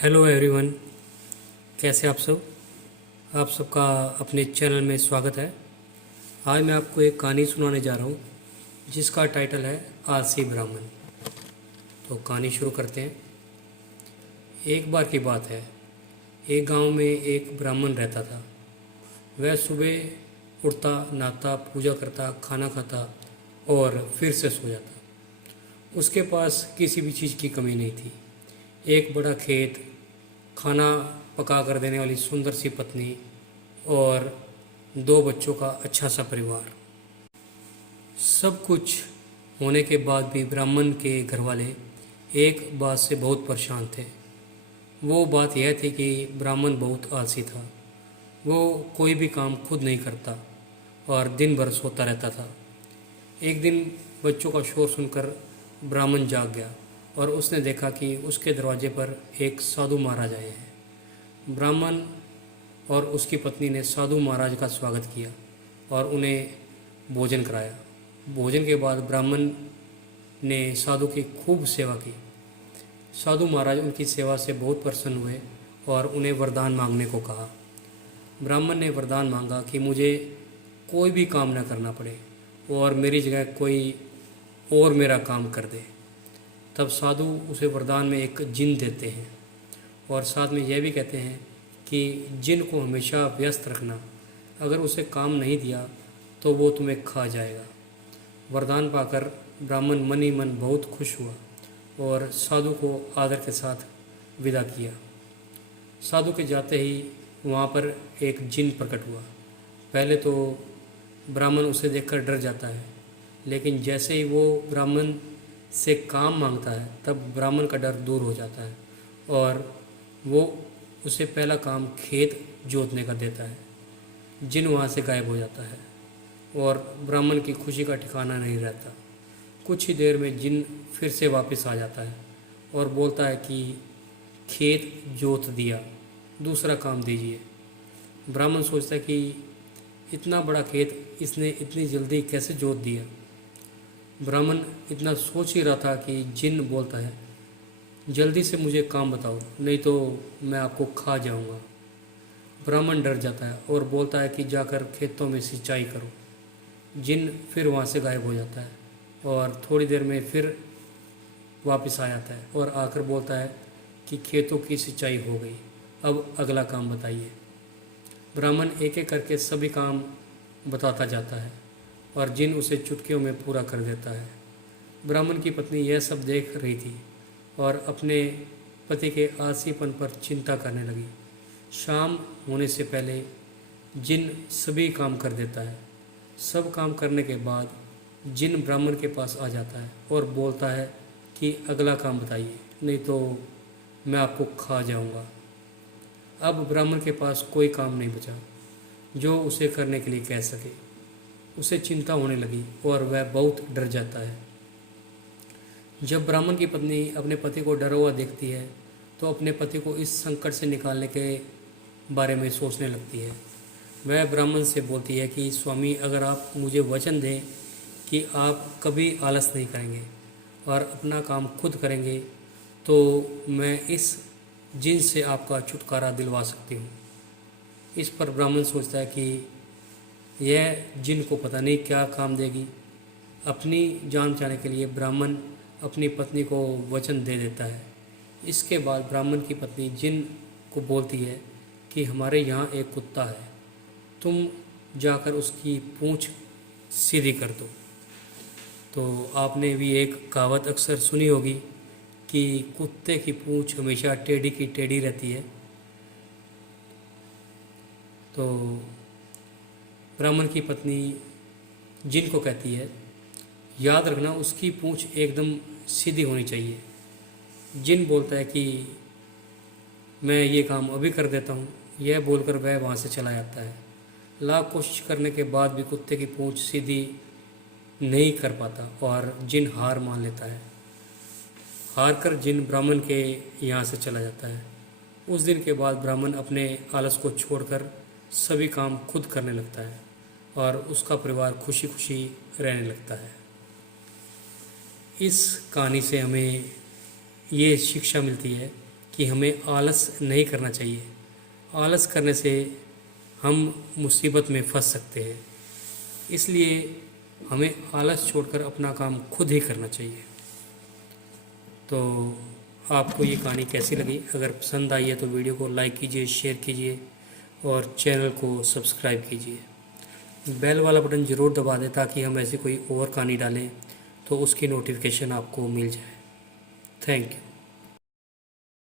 Hello everyone, कैसे आप सब। आप सबका अपने चैनल में स्वागत है। आज मैं आपको एक कहानी सुनाने जा रहा हूँ जिसका टाइटल है आलसी ब्राह्मण। तो कहानी शुरू करते हैं। एक बार की बात है, एक गांव में एक ब्राह्मण रहता था। वह सुबह उठता, नहाता, पूजा करता, खाना खाता और फिर से सो जाता। उसके पास किसी भी चीज़ की कमी नहीं थी। एक बड़ा खेत, खाना पका कर देने वाली सुंदर सी पत्नी और 2 बच्चों का अच्छा सा परिवार। सब कुछ होने के बाद भी ब्राह्मण के घरवाले एक बात से बहुत परेशान थे। वो बात यह थी कि ब्राह्मण बहुत आलसी था। वो कोई भी काम खुद नहीं करता और दिन भर सोता रहता था। एक दिन बच्चों का शोर सुनकर ब्राह्मण जाग गया और उसने देखा कि उसके दरवाजे पर एक साधु महाराज आए हैं। ब्राह्मण और उसकी पत्नी ने साधु महाराज का स्वागत किया और उन्हें भोजन कराया। भोजन के बाद ब्राह्मण ने साधु की खूब सेवा की। साधु महाराज उनकी सेवा से बहुत प्रसन्न हुए और उन्हें वरदान मांगने को कहा। ब्राह्मण ने वरदान मांगा कि मुझे कोई भी काम न करना पड़े और मेरी जगह कोई और मेरा काम कर दे। तब साधु उसे वरदान में एक जिन देते हैं और साथ में यह भी कहते हैं कि जिन को हमेशा व्यस्त रखना, अगर उसे काम नहीं दिया तो वो तुम्हें खा जाएगा। वरदान पाकर ब्राह्मण मन ही मन बहुत खुश हुआ और साधु को आदर के साथ विदा किया। साधु के जाते ही वहाँ पर एक जिन प्रकट हुआ। पहले तो ब्राह्मण उसे देखकर डर जाता है, लेकिन जैसे ही वो ब्राह्मण से काम मांगता है तब ब्राह्मण का डर दूर हो जाता है और वो उसे पहला काम खेत जोतने का देता है। जिन वहाँ से गायब हो जाता है और ब्राह्मण की खुशी का ठिकाना नहीं रहता। कुछ ही देर में जिन फिर से वापस आ जाता है और बोलता है कि खेत जोत दिया, दूसरा काम दीजिए। ब्राह्मण सोचता है कि इतना बड़ा खेत इसने इतनी जल्दी कैसे जोत दिया। ब्राह्मण इतना सोच ही रहा था कि जिन बोलता है, जल्दी से मुझे काम बताओ, नहीं तो मैं आपको खा जाऊंगा। ब्राह्मण डर जाता है और बोलता है कि जाकर खेतों में सिंचाई करो। जिन फिर वहाँ से गायब हो जाता है और थोड़ी देर में फिर वापस आ जाता है और आकर बोलता है कि खेतों की सिंचाई हो गई, अब अगला काम बताइए। ब्राह्मण एक एक करके सभी काम बताता जाता है और जिन उसे चुटकियों में पूरा कर देता है। ब्राह्मण की पत्नी यह सब देख रही थी और अपने पति के आलसीपन पर चिंता करने लगी। शाम होने से पहले जिन सभी काम कर देता है। सब काम करने के बाद जिन ब्राह्मण के पास आ जाता है और बोलता है कि अगला काम बताइए, नहीं तो मैं आपको खा जाऊंगा। अब ब्राह्मण के पास कोई काम नहीं बचा जो उसे करने के लिए कह सके। उसे चिंता होने लगी और वह बहुत डर जाता है। जब ब्राह्मण की पत्नी अपने पति को डरा हुआ देखती है तो अपने पति को इस संकट से निकालने के बारे में सोचने लगती है। वह ब्राह्मण से बोलती है कि स्वामी, अगर आप मुझे वचन दें कि आप कभी आलस नहीं करेंगे और अपना काम खुद करेंगे तो मैं इस जिन से आपका छुटकारा दिलवा सकती हूँ। इस पर ब्राह्मण सोचता है कि यह जिन को पता नहीं क्या काम देगी। अपनी जान बचाने के लिए ब्राह्मण अपनी पत्नी को वचन दे देता है। इसके बाद ब्राह्मण की पत्नी जिन को बोलती है कि हमारे यहाँ एक कुत्ता है, तुम जाकर उसकी पूँछ सीधी कर दो। तो आपने भी एक कहावत अक्सर सुनी होगी कि कुत्ते की पूँछ हमेशा टेढ़ी की टेढ़ी रहती है। तो ब्राह्मण की पत्नी जिन को कहती है, याद रखना उसकी पूँछ एकदम सीधी होनी चाहिए। जिन बोलता है कि मैं ये काम अभी कर देता हूँ। यह बोलकर वह वहाँ से चला जाता है। लाख कोशिश करने के बाद भी कुत्ते की पूँछ सीधी नहीं कर पाता और जिन हार मान लेता है। हार कर जिन ब्राह्मण के यहाँ से चला जाता है। उस दिन के बाद ब्राह्मण अपने आलस को छोड़कर सभी काम खुद करने लगता है और उसका परिवार खुशी खुशी रहने लगता है। इस कहानी से हमें ये शिक्षा मिलती है कि कि हमें आलस नहीं करना चाहिए। आलस करने से हम मुसीबत में फंस सकते हैं, इसलिए हमें आलस छोड़कर अपना काम खुद ही करना चाहिए। तो आपको ये कहानी कैसी लगी? अगर पसंद आई है तो वीडियो को लाइक कीजिए, शेयर कीजिए और चैनल को सब्सक्राइब कीजिए। बेल वाला बटन ज़रूर दबा दें ताकि हम ऐसी कोई और कहानी डालें तो उसकी नोटिफिकेशन आपको मिल जाए। Thank you.